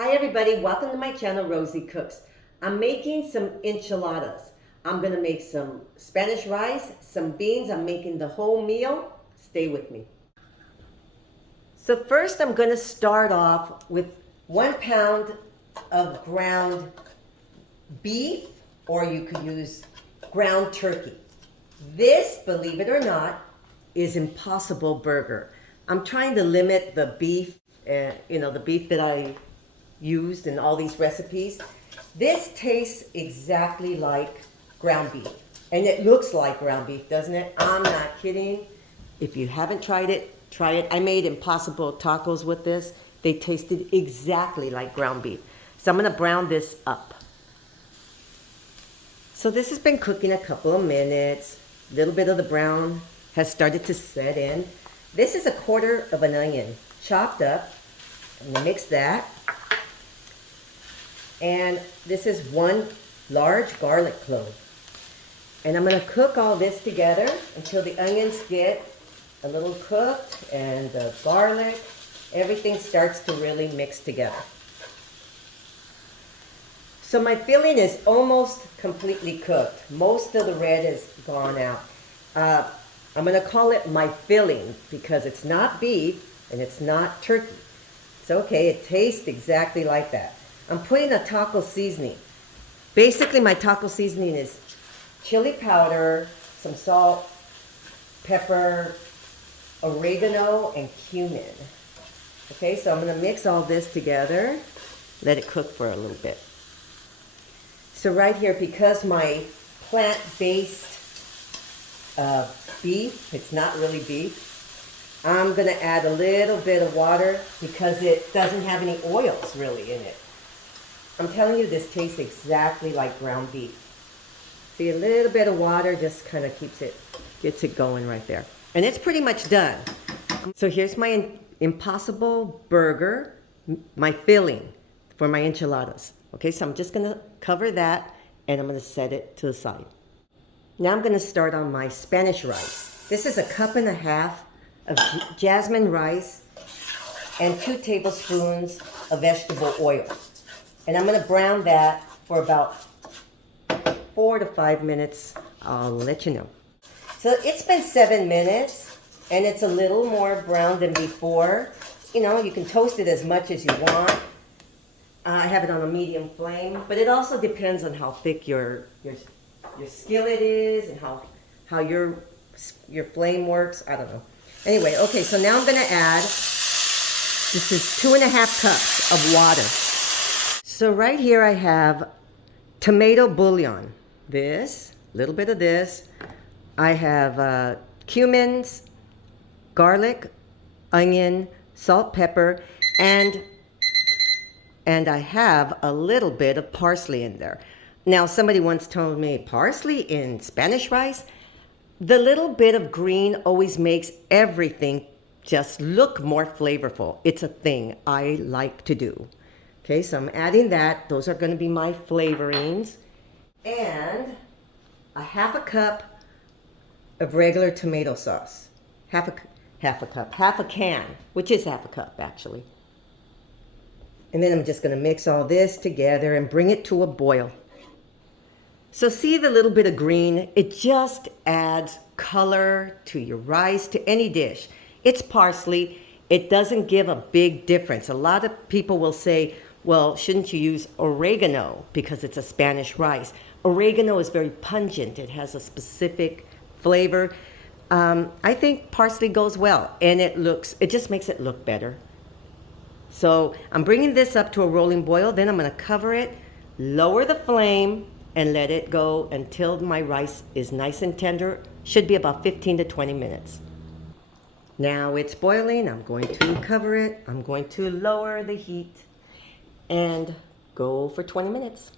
Hi everybody, welcome to my channel, Rosie Cooks. I'm making some enchiladas. I'm gonna make some Spanish rice, some beans. I'm making the whole meal. Stay with me. So first I'm gonna start off with 1 pound of ground beef, or you could use ground turkey. This, believe it or not, is Impossible Burger. I'm trying to limit the beef, the beef that I used in all these recipes. This tastes exactly like ground beef, and it looks like ground beef, doesn't it? I'm not kidding. If you haven't tried it, try it. I made Impossible tacos with this. They tasted exactly like ground beef. So I'm gonna brown this up. So this has been cooking a couple of minutes. A little bit of the brown has started to set in. This is 1/4 of an onion chopped up. I'm gonna mix that. And this is 1 large garlic clove. And I'm gonna cook all this together until the onions get a little cooked and the garlic, everything starts to really mix together. So my filling is almost completely cooked. Most of the red is gone out. I'm gonna call it my filling because it's not beef and it's not turkey. It's okay, it tastes exactly like that. I'm putting a taco seasoning. Basically my taco seasoning is chili powder, some salt, pepper, oregano, and cumin. Okay, so I'm gonna mix all this together, let it cook for a little bit. So right here, because my plant-based beef, it's not really beef, I'm gonna add a little bit of water because it doesn't have any oils really in it. I'm telling you, this tastes exactly like ground beef. See, a little bit of water just kind of gets it going right there. And it's pretty much done. So here's my Impossible Burger, my filling for my enchiladas. Okay, so I'm just gonna cover that and I'm gonna set it to the side. Now I'm gonna start on my Spanish rice. This is 1.5 cups of jasmine rice and 2 tablespoons of vegetable oil. And I'm gonna brown that for about 4 to 5 minutes. I'll let you know. So it's been 7 minutes and it's a little more brown than before. You know, you can toast it as much as you want. I have it on a medium flame, but it also depends on how thick your skillet is and how your flame works. I don't know. Anyway, okay, so now I'm gonna add, this is 2.5 cups of water. So right here I have tomato bouillon. This, a little bit of this. I have cumins, garlic, onion, salt, pepper, and I have a little bit of parsley in there. Now somebody once told me, parsley in Spanish rice? The little bit of green always makes everything just look more flavorful. It's a thing I like to do. Okay, so I'm adding that. Those are gonna be my flavorings. And 1/2 cup of regular tomato sauce. Half a can, which is 1/2 cup actually. And then I'm just gonna mix all this together and bring it to a boil. So see the little bit of green? It just adds color to your rice, to any dish. It's parsley. It doesn't give a big difference. A lot of people will say, well, shouldn't you use oregano because it's a Spanish rice? Oregano is very pungent. It has a specific flavor. I think parsley goes well, and it just makes it look better. So I'm bringing this up to a rolling boil. Then I'm gonna cover it, lower the flame, and let it go until my rice is nice and tender. Should be about 15 to 20 minutes. Now it's boiling. I'm going to cover it. I'm going to lower the heat and go for 20 minutes.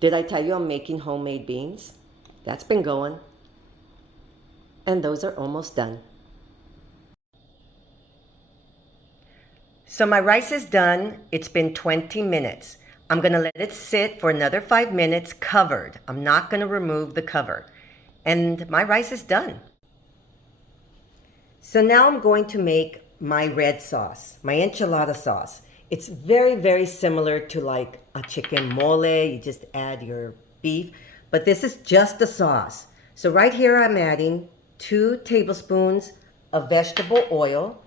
Did I tell you I'm making homemade beans? That's been going. And those are almost done. So my rice is done. It's been 20 minutes. I'm gonna let it sit for another 5 minutes covered. I'm not gonna remove the cover. And my rice is done. So now I'm going to make my red sauce, my enchilada sauce. It's very, very similar to like a chicken mole. You just add your beef, but this is just the sauce. So right here I'm adding 2 tablespoons of vegetable oil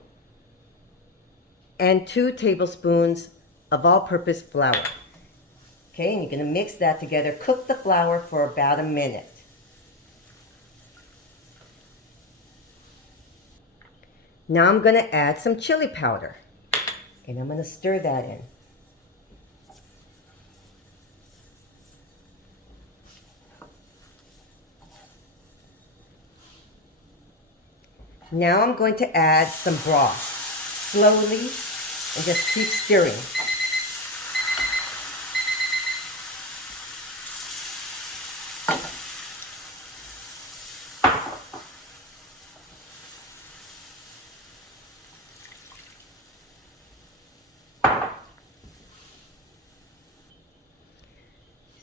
and 2 tablespoons of all-purpose flour. Okay, and you're gonna mix that together. Cook the flour for about a minute. Now I'm gonna add some chili powder, and I'm gonna stir that in. Now I'm going to add some broth, slowly, and just keep stirring.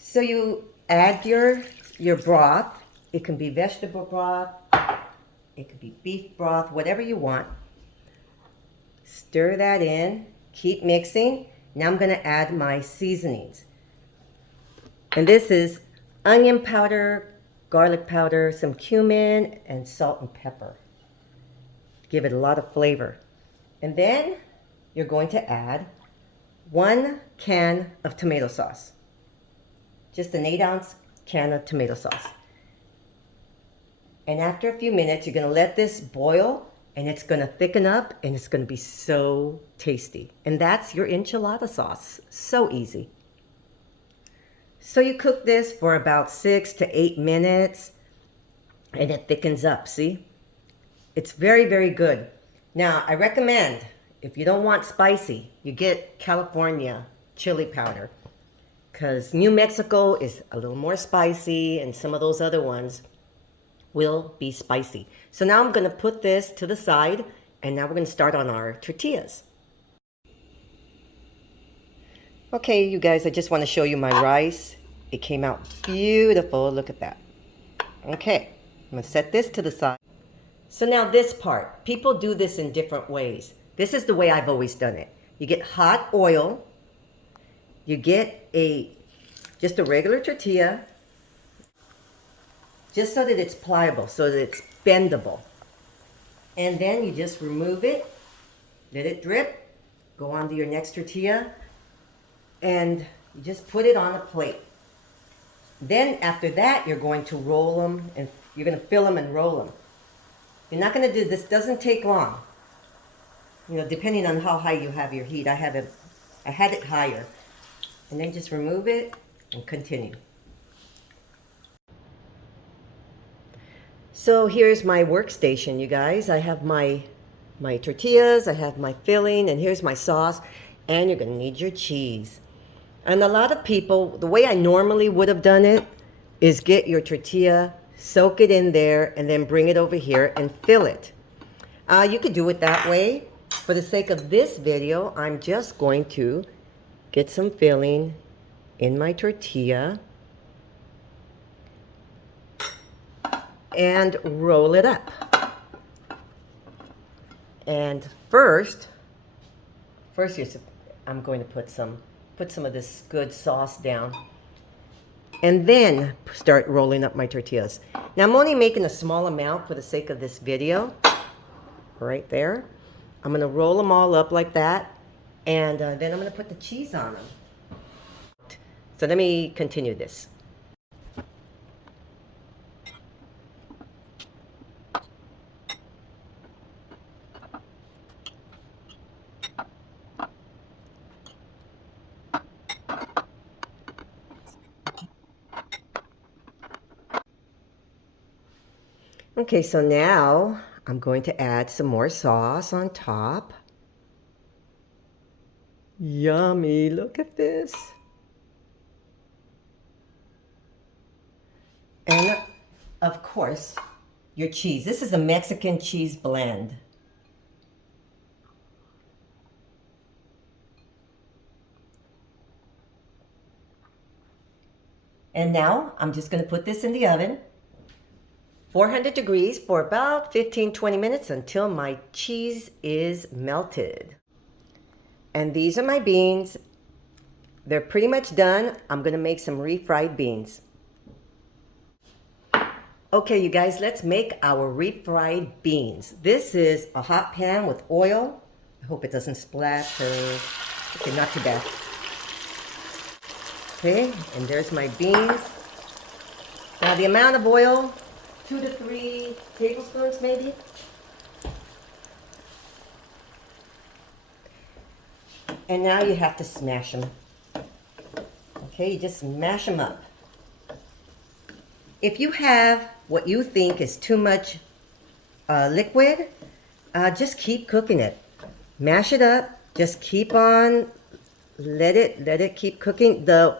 So you add your broth. It can be vegetable broth, it could be beef broth, whatever you want. Stir that in, keep mixing. Now I'm gonna add my seasonings. And this is onion powder, garlic powder, some cumin, and salt and pepper. Give it a lot of flavor. And then you're going to add 1 can of tomato sauce. Just an 8-ounce can of tomato sauce. And after a few minutes, you're gonna let this boil, and it's gonna thicken up, and it's gonna be so tasty. And that's your enchilada sauce. So easy. So you cook this for about 6 to 8 minutes, and it thickens up, see? It's very, very good. Now, I recommend, if you don't want spicy, you get California chili powder, because New Mexico is a little more spicy, and some of those other ones will be spicy. So now I'm gonna put this to the side, and now we're gonna start on our tortillas. Okay, you guys, I just wanna show you my rice. It came out beautiful, look at that. Okay, I'm gonna set this to the side. So now this part, people do this in different ways. This is the way I've always done it. You get hot oil, you get just a regular tortilla, just so that it's pliable, so that it's bendable. And then you just remove it, let it drip, go on to your next tortilla, and you just put it on a plate. Then after that, you're going to roll them, and you're going to fill them and roll them. You're not going to do this, doesn't take long. You know, depending on how high you have your heat. I had it higher. And then just remove it and continue. So here's my workstation, you guys. I have my tortillas, I have my filling, and here's my sauce. And you're gonna need your cheese. And a lot of people, the way I normally would have done it is get your tortilla, soak it in there, and then bring it over here and fill it. You could do it that way. For the sake of this video, I'm just going to get some filling in my tortilla and roll it up. And first I'm going to put some of this good sauce down, and then start rolling up my tortillas. Now I'm only making a small amount for the sake of this video. Right there. I'm going to roll them all up like that, and then I'm going to put the cheese on them. So let me continue this. Okay, so now I'm going to add some more sauce on top. Yummy, look at this. And of course, your cheese. This is a Mexican cheese blend. And now I'm just going to put this in the oven. 400 degrees for about 15-20 minutes until my cheese is melted. And these are my beans. They're pretty much done. I'm gonna make some refried beans. Okay, you guys, let's make our refried beans. This is a hot pan with oil. I hope it doesn't splash or, okay, not too bad. Okay, and there's my beans. Now the amount of oil, 2 to 3 tablespoons maybe. And now you have to smash them. Okay, you just smash them up. If you have what you think is too much liquid, just keep cooking it. Mash it up. Just keep on. Let it keep cooking. The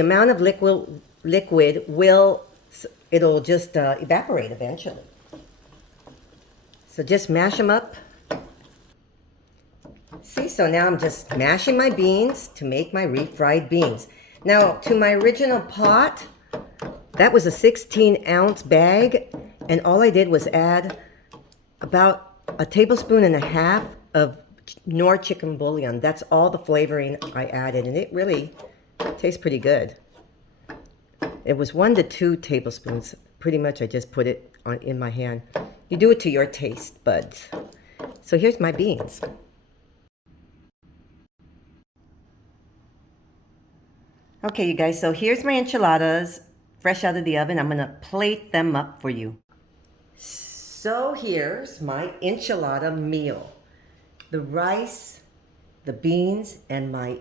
amount of liquid will it'll just evaporate eventually. So just mash them up. See, so now I'm just mashing my beans to make my refried beans. Now, to my original pot, that was a 16-ounce bag, and all I did was add about 1.5 tablespoons of Knorr chicken bouillon. That's all the flavoring I added, and it really tastes pretty good. It was 1 to 2 tablespoons. Pretty much I just put it in my hand. You do it to your taste buds. So here's my beans. Okay, you guys, so here's my enchiladas, fresh out of the oven. I'm gonna plate them up for you. So here's my enchilada meal. The rice, the beans, and my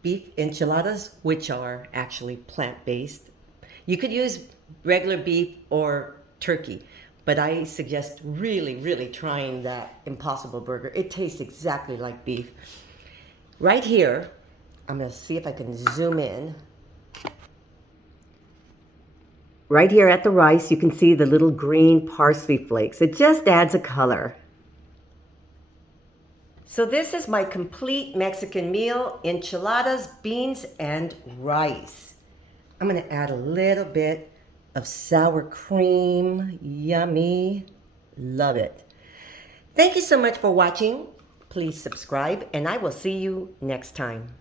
beef enchiladas, which are actually plant-based. You could use regular beef or turkey, but I suggest really trying that Impossible Burger. It tastes exactly like beef. Right here, I'm gonna see if I can zoom in. Right here at the rice, you can see the little green parsley flakes. It just adds a color. So this is my complete Mexican meal: enchiladas, beans, and rice. I'm gonna add a little bit of sour cream. Yummy. Love it. Thank you so much for watching. Please subscribe, and I will see you next time.